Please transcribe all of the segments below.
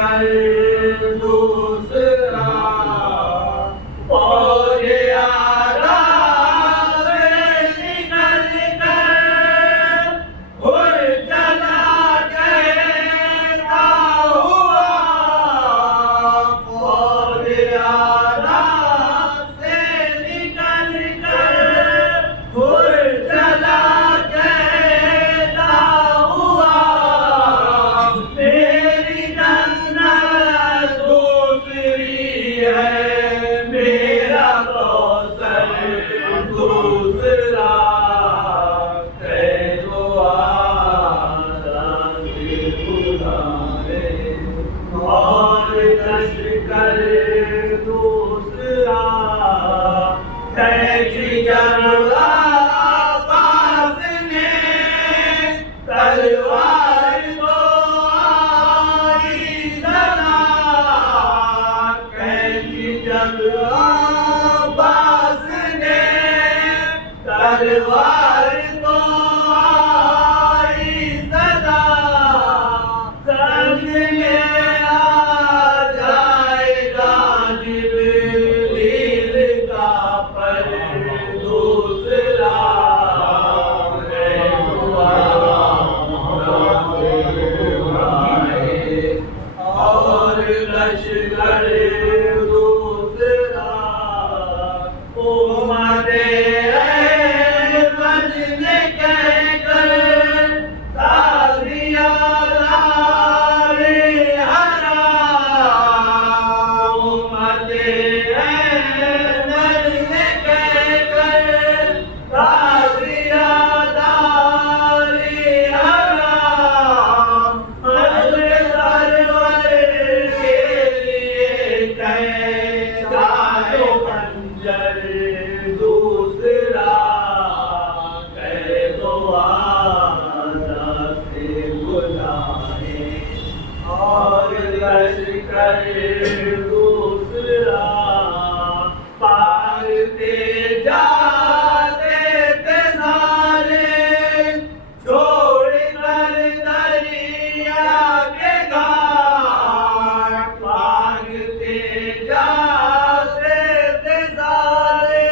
लश्कर दूसरा फौज आराम से निकल कर उड़ चला कहता हुआ फौज आराम से निकल कर उड़ चला कहता हुआ मेरी जन्नत दूसरी है मेरा कौसर दूसरा कह दो आजाद खुदाए और लश्कर दूसरा कैसी जमला पास ने तलवार को आई सना कैसी जमला पास ने तलवार को आई सदा करने आ जाएगा जिब्रील का पर दूसरा है दुआ और लश्कर दूसरा उम्मते अहमद ने कहकर ताज़िया लाए हरा उम्मते अहमद ने कहकर ताज़िया लाए हरा हज़रत सरवर के लिए कहता है खंजर दूसरा कह दो आजाद से बुलाए और लश्कर दूसरा पारते जाते थे सारे छोड़ कर दरिया के घाट पारते जाते थे सारे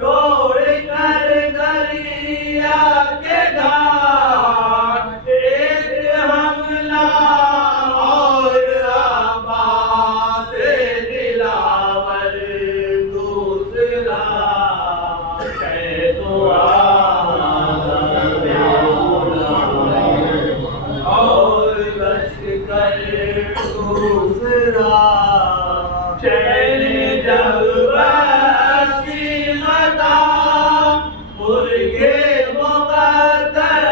छोड़ कर दरिया के घाट एक हमला और अब्बास दिलावर दूसरा कह दो आजाद और लश्कर दूसरा चैन जब बची मता मुर्गे मुक़द्दर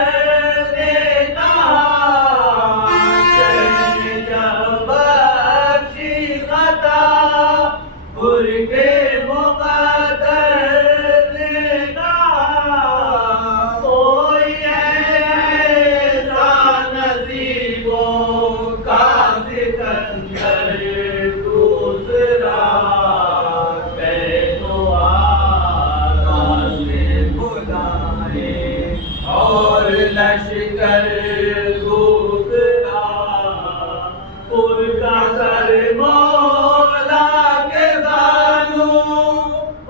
ने कहा चैन जब बची मता मुर्गे मुक़द्दर ने कहा कोई ऐसा नसीबों का सिकंदर दूसरा कह दो आजाद से बुलाए और लश्कर दूसरा उनका सर मौला के जानू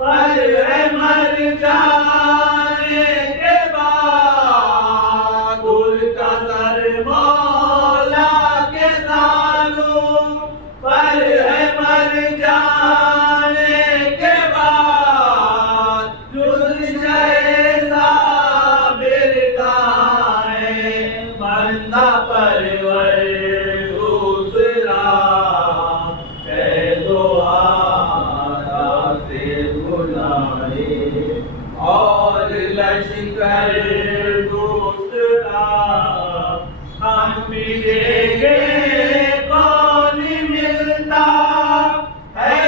पर है मर जाने के बाद उनका सर मौला के जानू पर है मर जाने के बाद जुल्शा बिरगाए बंदा परवर दूसरा कह दो आजाद से बुलाए और लश्कर दूसरा हम मिलेंगे कौन मिलता है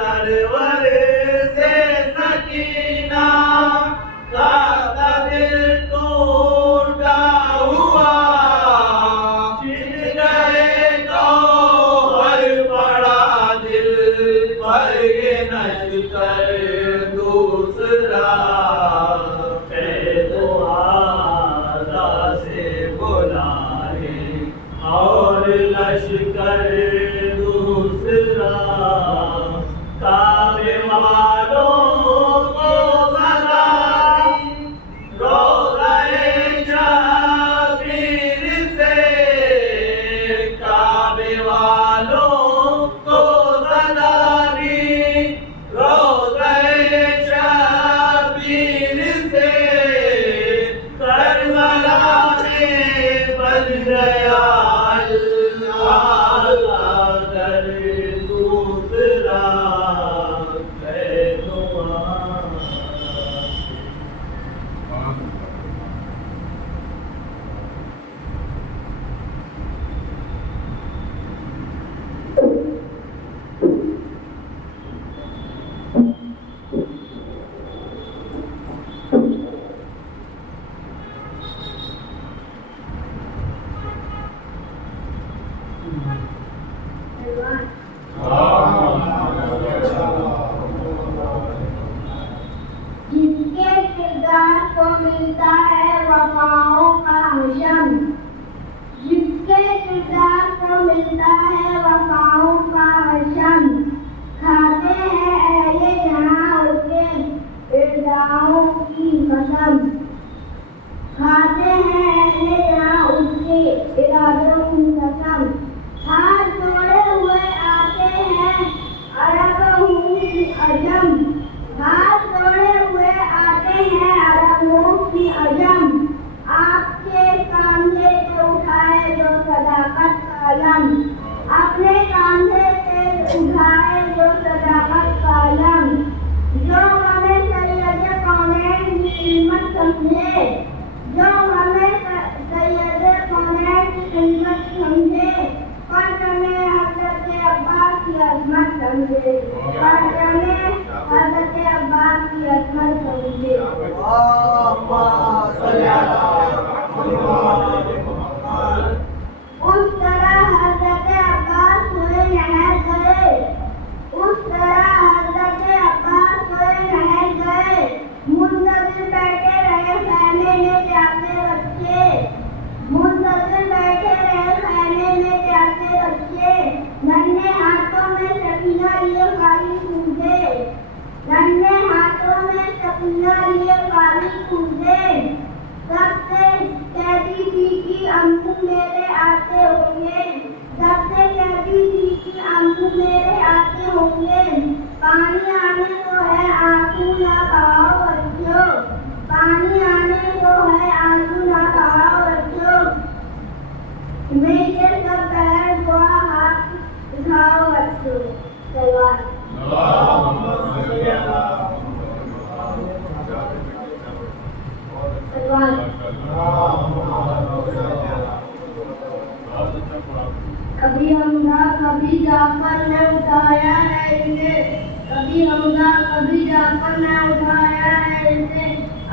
सरवर से सकीना का दिल टूटा हुआ, छिन गए गौहर पड़ा दिल पर ये नश्कर दूसरा, दो आदा से बुलाए और लश्कर दूसरा, काबे वालों को सलामी रोज़े शबीर से, काबे वालों को सलामी रोज़े शबीर से, करबला में बन गया अल्लाह दर दूसरा, है दुआ। जिसके किरदार को मिलता है वफाओं का हशम, जिसके किरदार को मिलता है वफाओं का हशम, खाते हैं अहले जहां उसके इरदाओं की कसम, खाते हैं अहले जहां उसके इरादों की कसम, हाथ जोड़े हुए आते हैं अरब की अजम, हाथ जोड़े हुए आते हैं अरबों की अजम, आपके कांधे पे उठाए जो सदाकत का अलम, अपने कांधे पे उठाए जो सदाकत का अलम, जो हमें सैयद कौनैन की खिदमत समझे, जो हमें सैयद कौनैन की खिदमत समझे, पर हमें हज़रत अब्बास की अज़मत समझे, पर हमें हज़रत अब्बास की अज़मत समझे। उस तरह हज़रत अब्बास सोए नहर गए, उस तरह हज़रत अब्बास सोए नहर गए, मुंतज़िर बैठे रहे खैमे में जाते बच्चे, मुंतज़िर बैठे रहे खैमे में जाते बच्चे, नन्हे हाथों में सकीना लिए खाली कूदे, नन्हे हाथों में सकीना लिए खाली कूदे, सबसे कहती थी कि अम्मू मेरे आते होंगे, सबसे कहती थी कि अम्मू मेरे आते होंगे, पानी आने को है आंसू ना बहाओ बच्चों, पानी आने को है आंसू ना बहाओ बच्चों, मेरे सब पैर दुआ हाथ उठाओ बच्चों। सलवात। कभी हमदा कभी जाफर ने उठाया है इसे, कभी हमदा कभी जाफर ने उठाया है इसे,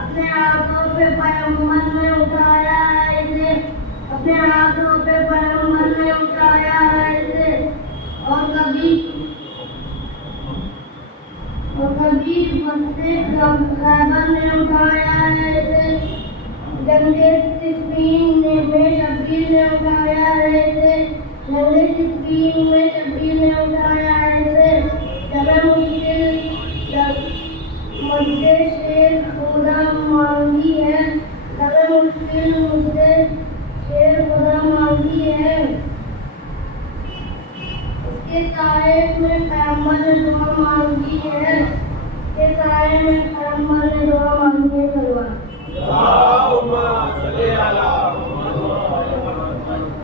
अपने हाथों पे पैगंबर ने उठाया है इसे, अपने हाथों पे पैगंबर ने उठाया है इसे, और कभी फतेह खैबर ने उठाया है इसे, जंगे सिस्फीन में शब्बीर ने उठाया है इसे, जंगे सिस्फीन में शब्बीर ने उठाया है इसे, जब मुझसे शेर खुदा मांगी है, जब मुझसे शेर खुदा मांगी है, उसके साए में पैगंबर ने दुआ मांगी है, उसके साए में पैगंबर ने दुआ मांगी है। सलवात।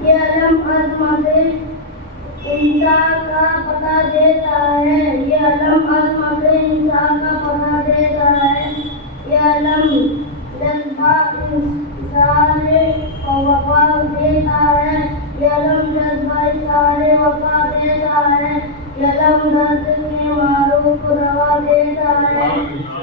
ये अलम अज़मत इंसान का पता देता है, ये अलम अज़मत इंसान का पता देता है, ये अलम जज्बा इज़हारे वफ़ा देता है, ये अलम जज्बा इज़हारे वफ़ा देता है, ये अलम दर्द के मारो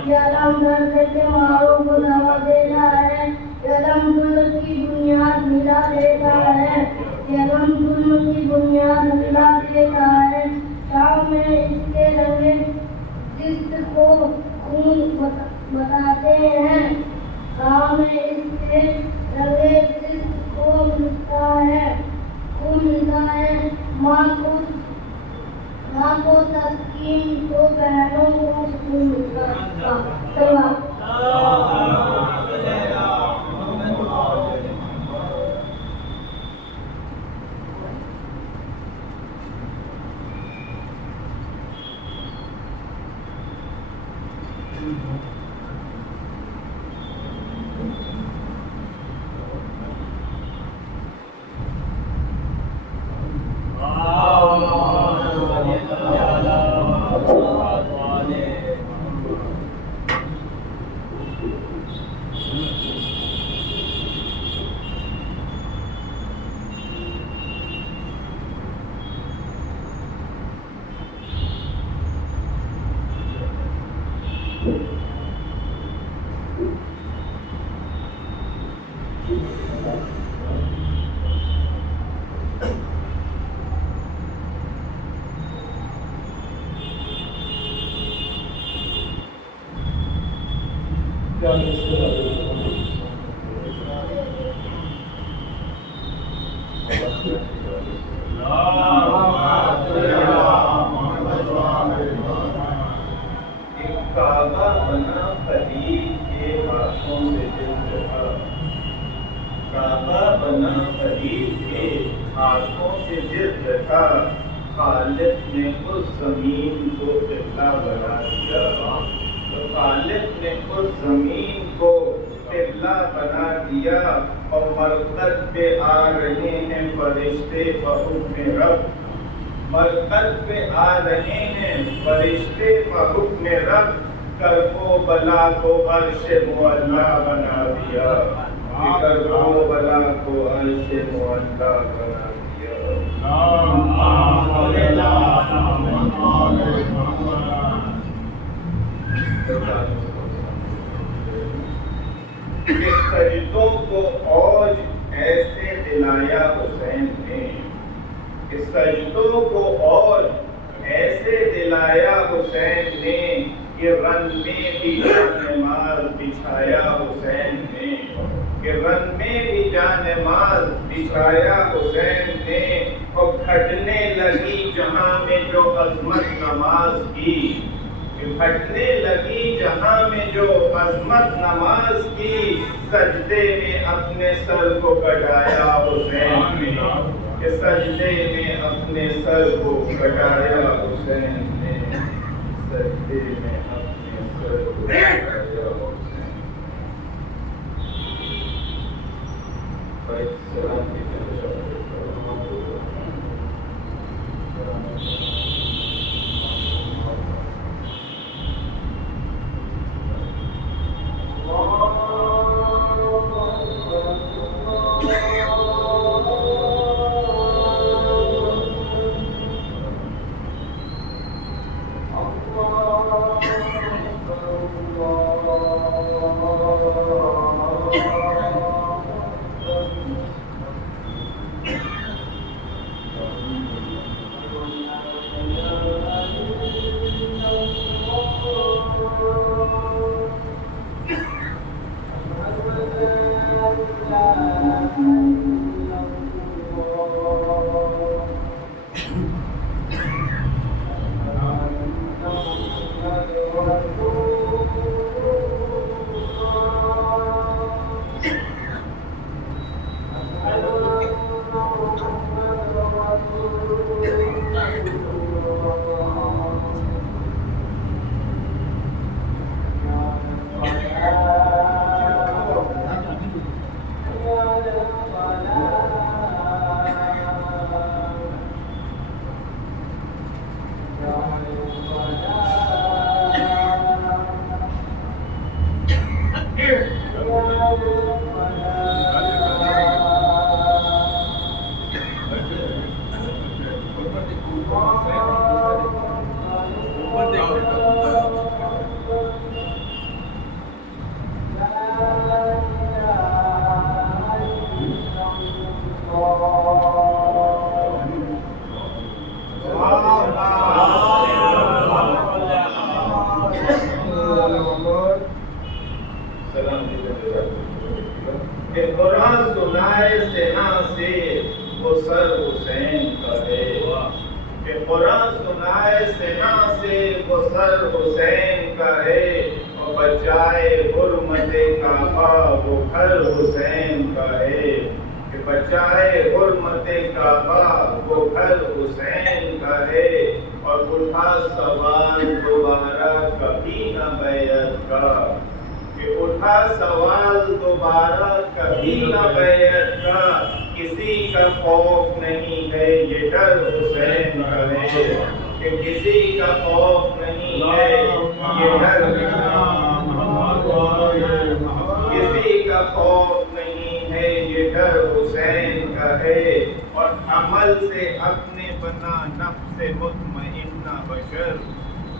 कलम दर्द के मारों को दवा देता है, कलम जुल्म की बुनियाद मिला देता है, कलम जुल्म की बुनियाद मिला देता है। शाम में इसके रंगे जिस्म को खून बताते हैं, शाम में इसके रंगे जिस्म को मिलता है, खून मिलता है। माँ को तस्कीन तो बहनों को सुकून मिलता है। काबा बना खलील के हाथों से दिल रखा, काबा बना खलील के हाथों से दिल रखा, खालिद ने उस जमीन को किबला बना दिया, तो खालिद ने उस जमीन को किबला बना दिया। और मरकज पे आ रहे हैं फरिश्ते बहुक्म रब, मरकज पे आ रहे हैं फरिश्ते बहुक्म रब, कर्बो बला को अर्श मुअल्ला बना दिया, कर्बो बला को अर्श मुअल्ला बना दिया। कि सजदों को औज ऐसे दिलाया हुसैन ने, कि सजदों को और ऐसे दिलाया हुसैन ने, कि रन में भी जानमाज़ बिछाया हुसैन ने, कि रन में भी जानमाज़ बिछाया हुसैन ने। और घटने लगी जहां में जो अज़मत नमाज की, कि घटने लगी जहां में जो अज़मत नमाज की, सजदे में अपने सर को कटाया हुसैन ने, कि सजदे में अपने सर को कटाया हुसैन ने, सजदे में अपने सर को कटाया हुसैन। सलाम की कि कुरान सुनाए सेना से वो सर हुसैन कहे, कि कुरान सुनाए सेना से वो सर हुसैन कहे, और बचाए हुर्मते काबा वो घर हुसैन कहे, कि बचाए हुर्मते काबा वो घर हुसैन कहे, और उठा सवाल दोबारा कभी न बैत का, कि उठा सवाल दोबारा कभी न बैत का, किसी का खौफ नहीं है ये डर हुसैन कहे, कि किसी का खौफ नहीं है ये डर, किसी का खौफ नहीं है ये डर हुसैन कहे, और अमल से अपने बना नफ्स मुतमइन्ना बशर,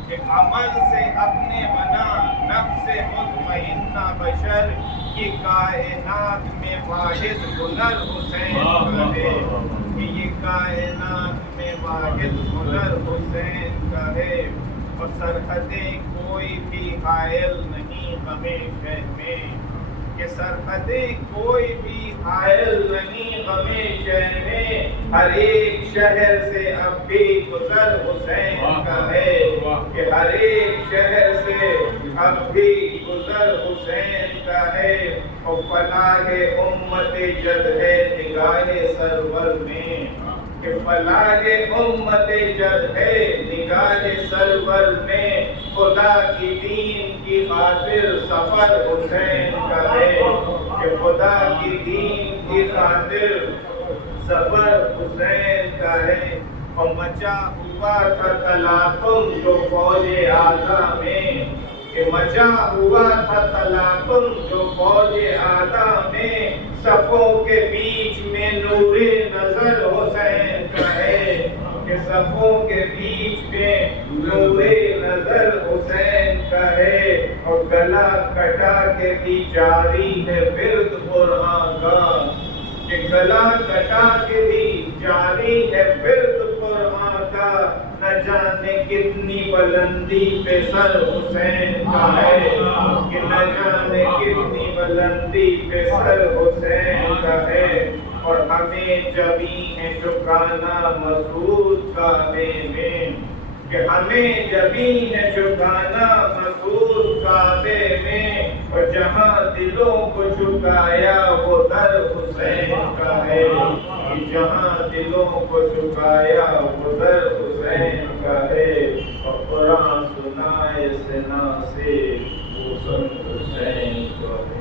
कि अमल से अपने बना नफ्स मुतमइन्ना बशर, कि कायनात में वाहिद हुनर हुसैन कहे, कि ये कायनात में वाहिद हुनर हुसैन कहे, और सरहदें कोई भी हायल नहीं हमेशा में, कि सरहदें कोई भी हायल नहीं हमेशा में, हर एक शहर से अब भी गुजर हुसैन कहे, कि हर एक शहर से अब भी गुजर हुसैन कहे, और फलाहे उम्मते जद है निगाहे सरवर में, कि फलाहे उम्मते जद है निगाहे सरवर में, खुदा की दीन की खातिर सफर हुसैन कहे, कि खुदा की दीन की खातिर सफर हुसैन कहे, और मचा हुआ था तलातुम जो फौजे आज़ा में, कि मचा हुआ था तलातुम जो फौजे आज़ा में, सफों के बीच में नूरे नजर हुसैन कहे, कि सफों के बीच में नूरे नजर हुसैन कहे, और गला कटा के भी जारी है बिर्द कुरान का, कि गला कटा के भी जारी है बिर्द कुरान का, न जाने कितनी बुलंदी पे सर हुसैन का है, कि न जाने कितनी बुलंदी पे सर हुसैन का है, और हमें जबी है झुकाना मसूद काबे में, कि हमें जबीन झुकाना मसूद काबे में, और जहाँ दिलों को झुकाया वो दर हुसैन का है, कि जहाँ दिलों को झुकाया वो दर हुसैन का है, और कुरान सुनाए सेना से वो सर हुसैन का है।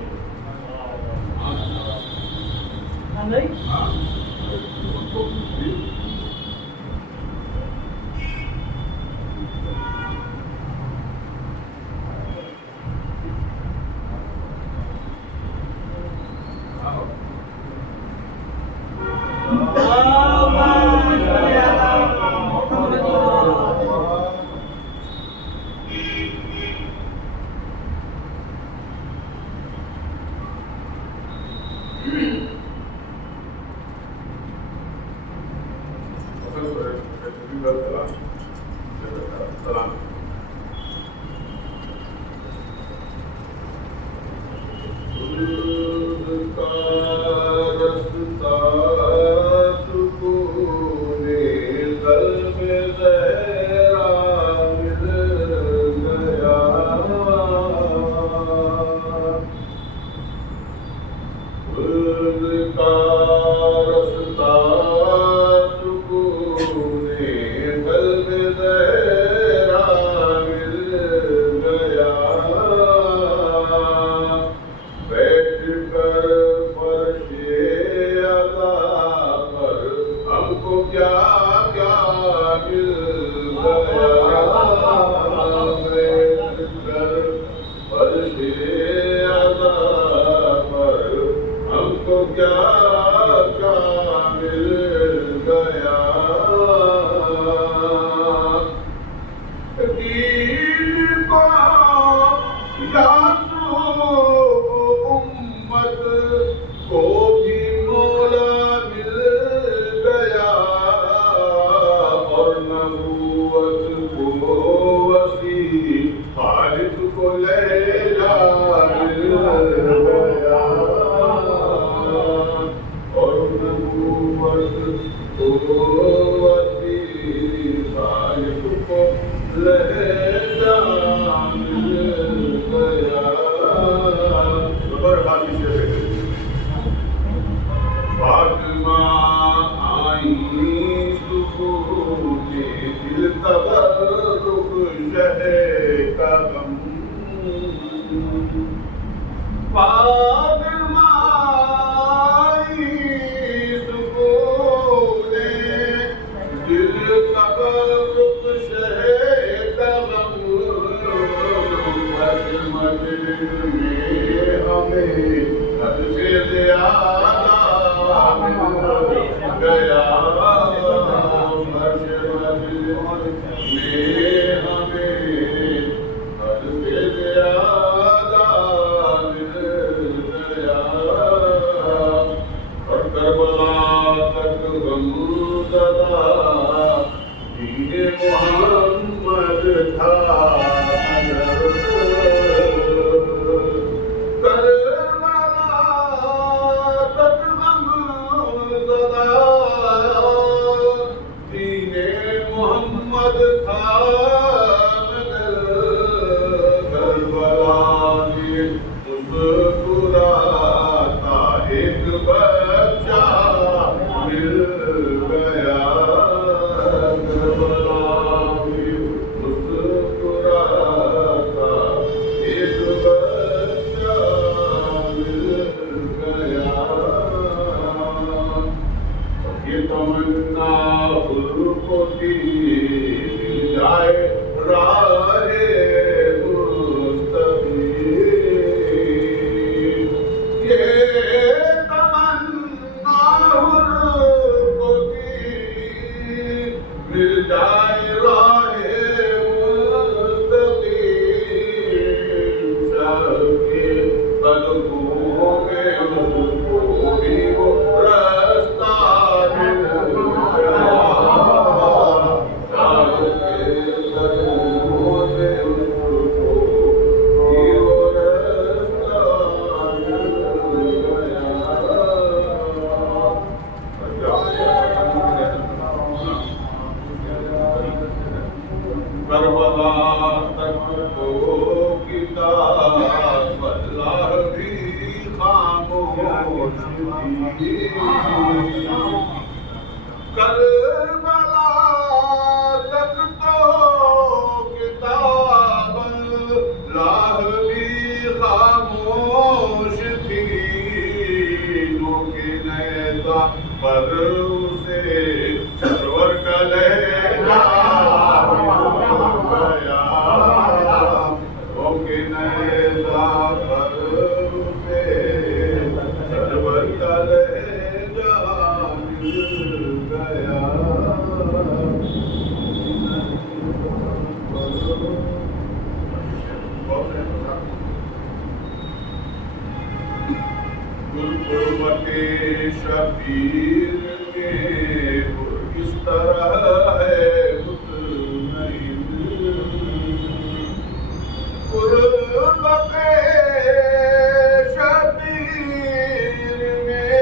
पागमाई सुकूने दिल तब रुक शहतगम मजलिस में हमें हद से ज़्यादा गया मोहम्मद था मोहम्मद था मुस्कुराता एक बच्चा मिल गया मुस्कुराता एक बच्चा मिल गया ये तमन्ना को दी जाए राहे मुस्तक़ीम ये तमन्ना को दी मिल जाए राहे मुस्तक़ीम सबके कदमों में मुझको भी वो रास्ता मिल गया करबला तक तो किताब अल्लाह भी खामोश थी करबला तक तो किताब अल्लाह भी खामोश थी लोगे नैज़ा पर उसे सरवर का लहजा शबीर में किस तरह है गुरबते शबीर में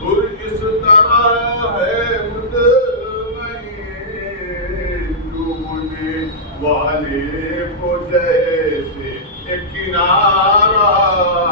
गुर किस तरह है डूबने वाले को जैसे एक किनारा